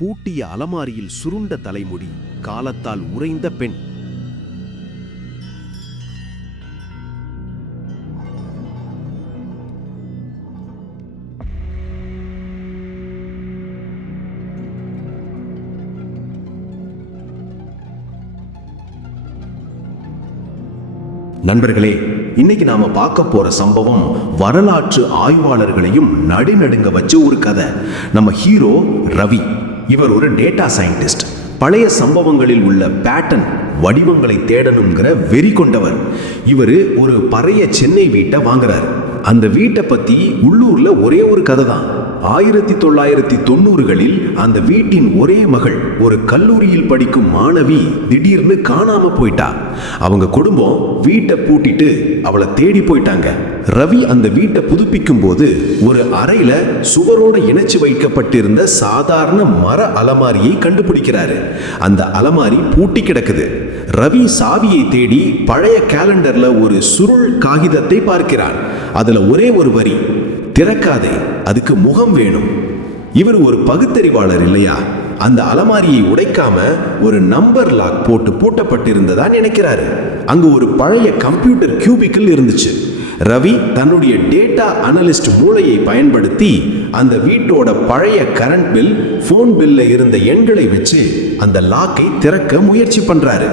பூட்டிய அலமாரியில் சுருண்ட தலைமுடி காலத்தால் உறைந்த பெண். நண்பர்களே இன்னைக்கு நாம பார்க்க போற சம்பவம் வரலாற்று ஆய்வாளர்களையும் நடுநடுங்க வச்ச ஒரு கதை. நம்ம ஹீரோ ரவி. இவர் ஒரு டேட்டா சயின்டிஸ்ட் பழைய சம்பவங்களில் உள்ள பேட்டர்ன் வடிவங்களை தேடணுங்கிற வெறி கொண்டவர். இவர் ஒரு பழைய சென்னை வீட்டை வாங்குறாரு. அந்த வீட்டை பத்தி உள்ளூர்ல ஒரே ஒரு கதை தான் ஆயிரத்தி தொள்ளாயிரத்தி தொண்ணூறுகளில் அந்த வீட்டின் ஒரே மகள் ஒரு கல்லூரியில் படிக்கும் மாணவி திடீர்னு காணாம போயிட்டா. அவங்க குடும்பம் வீட்டை பூட்டிட்டு அவளை தேடி போயிட்டாங்க. ரவி அந்த வீட்டை புதுப்பிக்கும் போது ஒரு அறையில சுவரோட இணைச்சு வைக்கப்பட்டிருந்த சாதாரண மர அலமாரியை கண்டுபிடிக்கிறாரு. அந்த அலமாரி பூட்டி கிடக்குது. ரவி சாவியை தேடி பழைய கேலண்டர்ல ஒரு சுருள் காகிதத்தை பார்க்கிறான் அதுல ஒரே ஒரு வரி திறக்காதே அதுக்கு முகம் வேணும். இவர் ஒரு பகுத்தறிவாளர் இல்லையா? அந்த அலமாரியை உடைக்காம ஒரு நம்பர் லாக் போட்டு பூட்டப்பட்டிருந்ததா நினைக்கிறாரு. அங்க ஒரு பழைய கம்ப்யூட்டர் கியூபிக்கல் இருந்துச்சு. ரவி தன்னுடைய டேட்டா அனலிஸ்ட் மூளையை பயன்படுத்தி அந்த வீட்டோட பழைய கரண்ட் பில் ஃபோன் பில்ல இருந்த எண்களை வச்சு அந்த லாக்கை திறக்க முயற்சி பண்றாரு.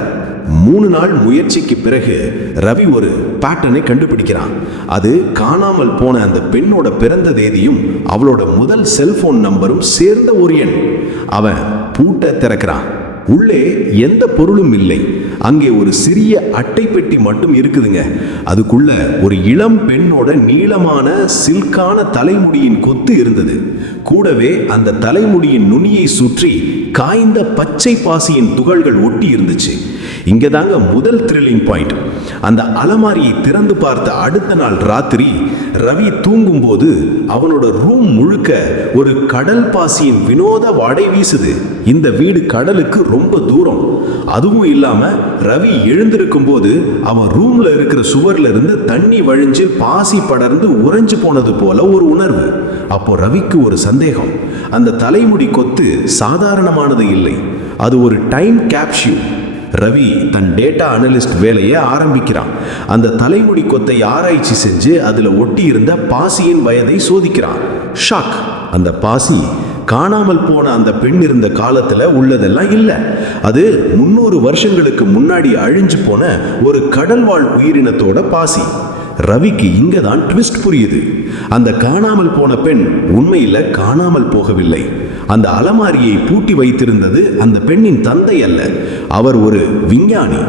மூணு நாள் முயற்சிக்கு பிறகு ரவி ஒரு பேட்டர்னை கண்டுபிடிக்கிறான். அது காணாமல் போன அந்த பெண்ணோட பிறந்த தேதியும் அவளோட முதல் செல்போன் நம்பரும் சேர்ந்த ஒரு எண். அவன் பூட்டை திறக்கிறான். உள்ளே எந்த பொருளும் இல்லை. அங்கே ஒரு சிறிய அட்டை பெட்டி மட்டும் இருக்குதுங்க. அதுக்குள்ள ஒரு இளம் பெண்ணோட நீளமான சில்கான தலைமுடியின் கொத்து இருந்தது. கூடவே அந்த தலைமுடியின் நுனியை சுற்றி காய்ந்த பச்சை பாசியின் துகள்கள் ஒட்டி இருந்துச்சு. இங்கே தாங்க முதல் த்ரில்லிங் பாயிண்ட் அந்த அலமாரியை திறந்து பார்த்த அடுத்த நாள் ராத்திரி ரவி தூங்கும்போது அவனோட ரூம் முழுக்க ஒரு கடல் பாசியின் வினோத வாடை வீசுது. இந்த வீடு கடலுக்கு ரொம்ப தூரம். அதுவும் இல்லாம ரவி எழுந்திருக்கும் போது அவன் ரூம்ல இருக்கிற சுவர்ல இருந்து தண்ணி வழிஞ்சு பாசி படர்ந்து உறைஞ்சு போனது போல ஒரு உணர்வு. அப்போ ரவிக்கு ஒரு சந்தேகம். அந்த தலைமுடி கொத்து சாதாரணமானது இல்லை. அது ஒரு டைம் கேப்சியூல் ரவி தன் டேட்டா அனலிஸ்ட் வேலையை ஆரம்பிக்கிறான். அந்த தலைமுடி கொத்தை ஆராய்ச்சி செஞ்சு அதில் ஒட்டி இருந்த பாசியின் வயதை சோதிக்கிறான். ஷாக். அந்த பாசி காணாமல் போன அந்த பெண் இருந்த காலத்தில் உள்ளதெல்லாம் இல்லை. அது முன்னூறு வருஷங்களுக்கு முன்னாடி அழிஞ்சு போன ஒரு கடல்வாழ் உயிரினத்தோட பாசி. ரவிக்கு இங்கே தான் ட்விஸ்ட் புரியுது. அந்த காணாமல் போன பெண் உண்மையில் காணாமல் போகவில்லை. அந்த அலமாரியை பூட்டி வைத்திருந்தது அந்த பெண்ணின் தந்தை அல்ல அவர் ஒரு விஞ்ஞானி.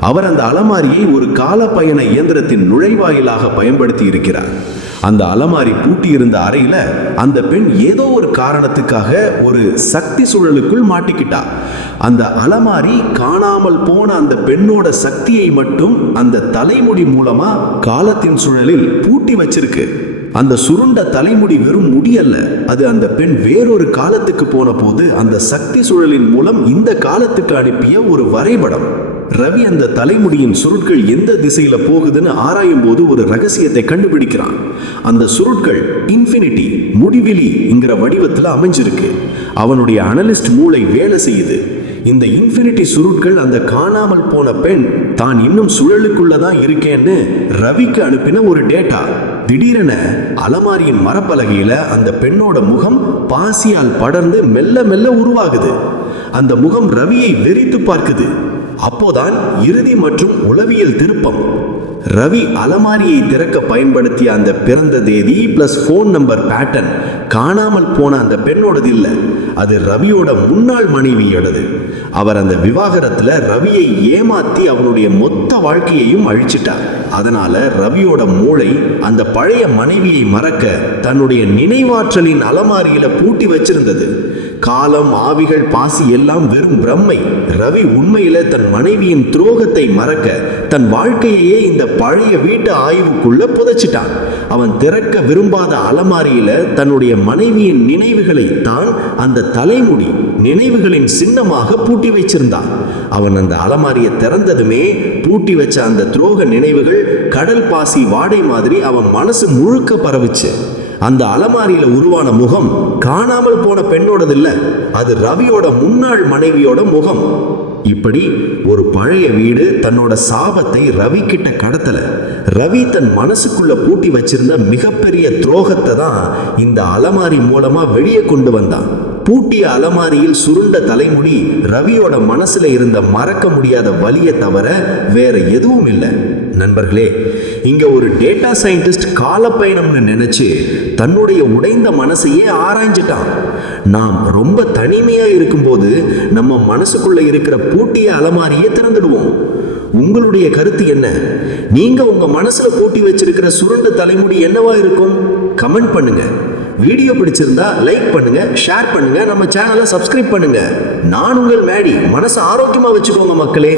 அவர் அந்த அலமாரியை ஒரு காலப்பயண இயந்திரத்தின் நுழைவாயிலாக பயன்படுத்தி இருக்கிறார். அந்த அலமாரி பூட்டியிருந்த அறையில அந்த பெண் ஏதோ ஒரு காரணத்துக்காக ஒரு சக்தி சூழலுக்குள் மாட்டிக்கிட்டா. அந்த அலமாரி காணாமல் போன அந்த பெண்ணோட சக்தியை மட்டும் அந்த தலைமுடி மூலமா காலத்தின் சூழலில் பூட்டி வச்சிருக்கு. அந்த சுருண்ட தலைமுடி வெறும் முடியல்ல அது அந்த பெண் வேறொரு காலத்துக்கு போன போது அந்த சக்தி சுழலின் மூலம் இந்த காலத்துக்கு அனுப்பிய ஒரு வரைபடம். ரவி அந்த தலைமுடியின் சுருட்கள் எந்த திசையில போகுதுன்னு ஆராயும் போது ஒரு ரகசியத்தை கண்டுபிடிக்கிறான். அந்த சுருட்கள் இன்ஃபினிட்டி முடிவிலிங்கிற வடிவத்தில் அமைஞ்சிருக்கு. அவனுடைய அனலிஸ்ட் மூளை வேலை செய்யுது. இந்த இன்ஃபினிட்டி சுருட்கள் அந்த காணாமல் போன பெண் தான் இன்னும் சுழலுக்குள்ளதான் இருக்கேன்னு ரவிக்கு அனுப்பின ஒரு டேட்டா திடீரென அலமாரியின் மரப்பலகையில அந்த பெண்ணோட முகம் பாசியால் படர்ந்து மெல்ல மெல்ல உருவாகுது. அந்த முகம் ரவியை வெறித்து பார்க்குது. அப்போதான் இறுதி மற்றும் உளவியல் திருப்பம். ரவி அலமாரியை திறக்க பயன்படுத்திய அந்த பிறந்த தேதி பிளஸ் ஃபோன் நம்பர் பேட்டர்ன் காணாமல் போன அந்த பெண்ணோடது இல்லை. அது ரவியோட முன்னாள் மனைவியோடது. அவர் அந்த விவாகரத்தில் ரவியை ஏமாத்தி அவனுடைய மொத்த வாழ்க்கையையும் அழிச்சிட்டார் அதனால ரவியோட மூளை அந்த பழைய மனைவியை மறக்க தன்னுடைய நினைவாற்றலின் அலமாரியில பூட்டி வச்சிருந்தது. காலம் ஆவிகள் பாசி எல்லாம் வெறும் பிரம்மை. ரவி உண்மையில தன் மனைவியின் துரோகத்தை மறக்க தன் வாழ்க்கையையே இந்த பழைய வீட்டு ஆய்வுக்குள்ள புதைச்சிட்டான். அவன் திறக்க விரும்பாத அலமாரியில தன்னுடைய மனைவியின் நினைவுகளை தான் அந்த தலைமுடி நினைவுகளின் சின்னமாக பூட்டி வச்சிருந்தான். அவன் அந்த அலமாரியை திறந்ததுமே பூட்டி வச்ச அந்த துரோக நினைவுகள் கடல் பாசி வாடை மாதிரி அவன் மனசு முழுக்க பரவுச்சு. அந்த அலமாரியில உருவான முகம் காணாமல் போன பெண்ணோடது இல்ல அது ரவியோட முன்னாள் மனைவியோட முகம். இப்படி ஒரு பழைய வீடு தன்னோட சாபத்தை ரவி கிட்ட கடத்தல. ரவி தன் மனசுக்குள்ள பூட்டி வச்சிருந்த மிகப்பெரிய துரோகத்தை தான் இந்த அலமாரி மூலமா வெளியே கொண்டு வந்தான். பூட்டிய அலமாரியில் சுருண்ட தலைமுடி ரவியோட மனசுல இருந்த மறக்க முடியாத வலியை தவிர வேற எதுவும் இல்லை. நண்பர்களே இங்க ஒரு டேட்டா சயின்டிஸ்ட் காலப்பயணம்னு நினைச்சு தன்னுடைய உடைந்த மனசையே ஆராய்ஞ்சிட்டான். நாம் ரொம்ப தனிமையா இருக்கும்போது நம்ம மனசுக்குள்ள இருக்கிற பூட்டிய அலமாரியை திறந்துடுவோம். உங்களுடைய கருத்து என்ன? நீங்க உங்க மனசுல பூட்டி வச்சிருக்கிற சுருண்ட தலைமுடி என்னவா இருக்கும்? கமெண்ட் பண்ணுங்க. வீடியோ பிடிச்சிருந்தா லைக் பண்ணுங்க ஷேர் பண்ணுங்க நம்ம சேனலை சப்ஸ்கிரைப் பண்ணுங்க. நான் உங்கள் மேடி. மனசை ஆரோக்கியமா வச்சுக்கோங்க மக்களே.